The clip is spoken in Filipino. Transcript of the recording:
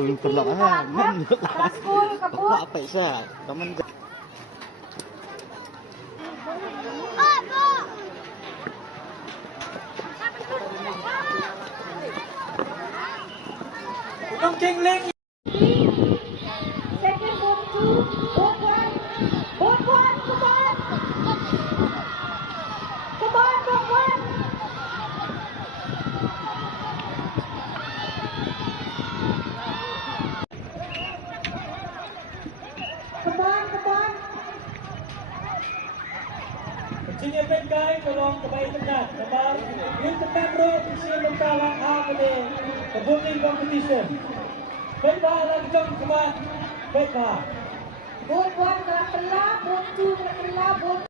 Ulun perlahan. Raskul, kabut. Apa isa? Kaman Nung Kingling. Second vote two, vote one. Vote one, come on. Come on, vote one. Come on, come on. Senior Ben Guy, tolong kebaikan na. Nabar, yung September, official ng tawang hapon voting competition. Ben ba, lagjong kumat. Ben ba. Vote one, kena pela. Vote two, kena pela. Vote